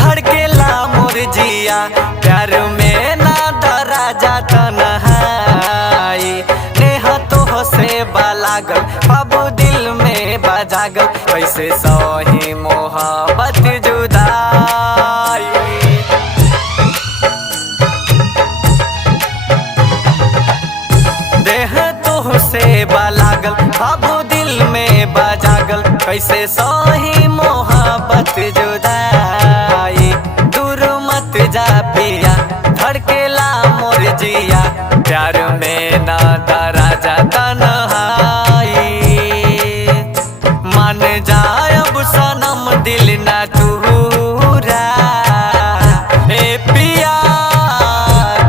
धड़केला मोर जिया प्यार में ना डरा जाता नहाई नेहा तो से बालागल बाबू दिल में बजागल कैसे सही मोहब्बत जुदाई देह तो से बालागल बाबू दिल में बजागल कैसे सही मोहब्बत जुदाई दूर मत जा पिया धड़केला मोर जिया प्यार में ना डरा जाता नहाई मान जाए अब सनम दिल ना तूरा ए पिया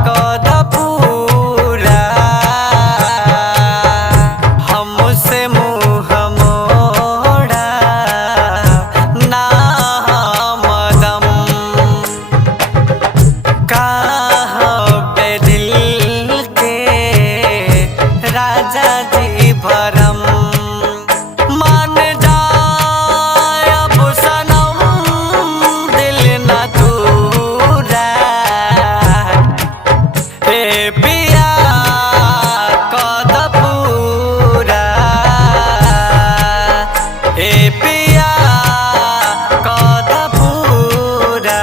कद पूरा हमसे मुँह मोड़ा ना मदम कहाँ दिल के राजा जी भरम मान जाए अब सनम दिल न तूरा हे पिया कद पूरा हे पिया कद पूरा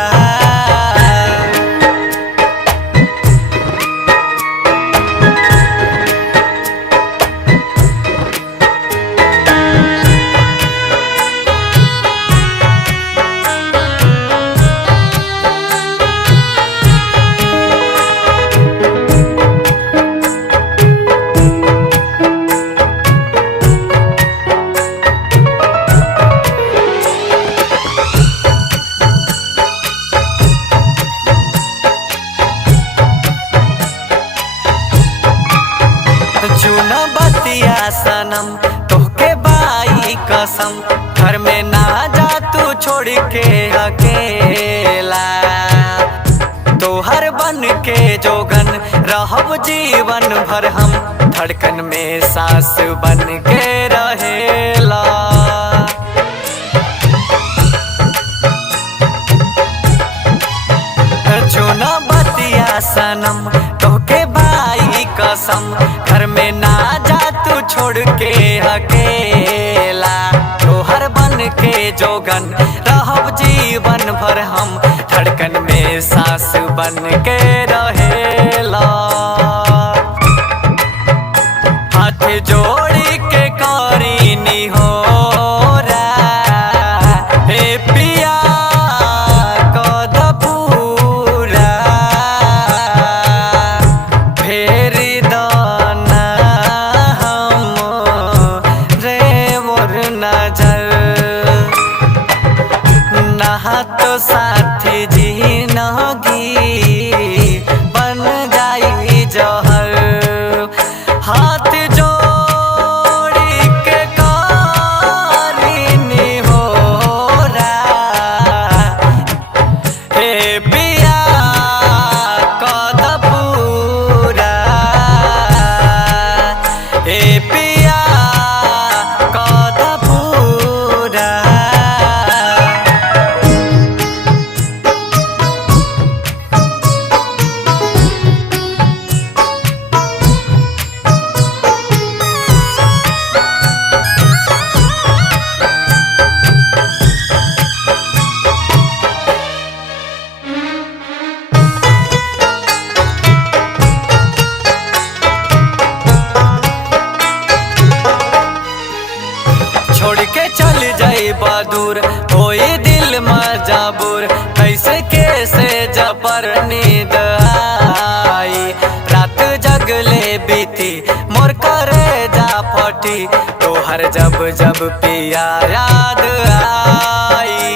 चुना बतिया सनम तोहके बाई कसम घर में ना जा तू छोड़ के अकेला तोहर बन के जोगन रहब जीवन भर हम धड़कन में सांस बन के रहेला चुना बतिया सनम तोहके बाई कसम घर में ना जा तू छोड़ के अकेला तोहर बन के जोगन रहब जीवन भर हम धड़कन में सांस बन के रहेला हाथ जोड़ी के करीनी हो हे पिया कद पूरा फेरी दाना हम रे मोर नजर नहा तो साथी जिंदगी बन जाई जहर हाथ जोड़ी के करीनी हो हे पिया कद पूरा हे पिया कद पूरा छोड़ के चल जाई बदूर होई दिल मजबूर कैसे कैसे जबर नींद आई रात जगले बीती मोर करे जा फटी तोहर जब जब पिया याद आई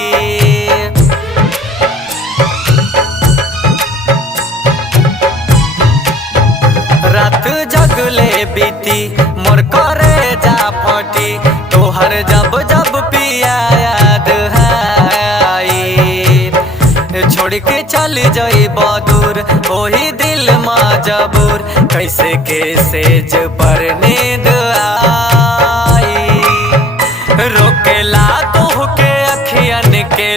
रात जगले बीती मोर करे जा फटी तोहर जब जब पिया याद आई छोड़ के चल जाई बदूर वही दिल मजबूर कैसे कैसे जबर नींद आई रोकेला तोहके अखियन के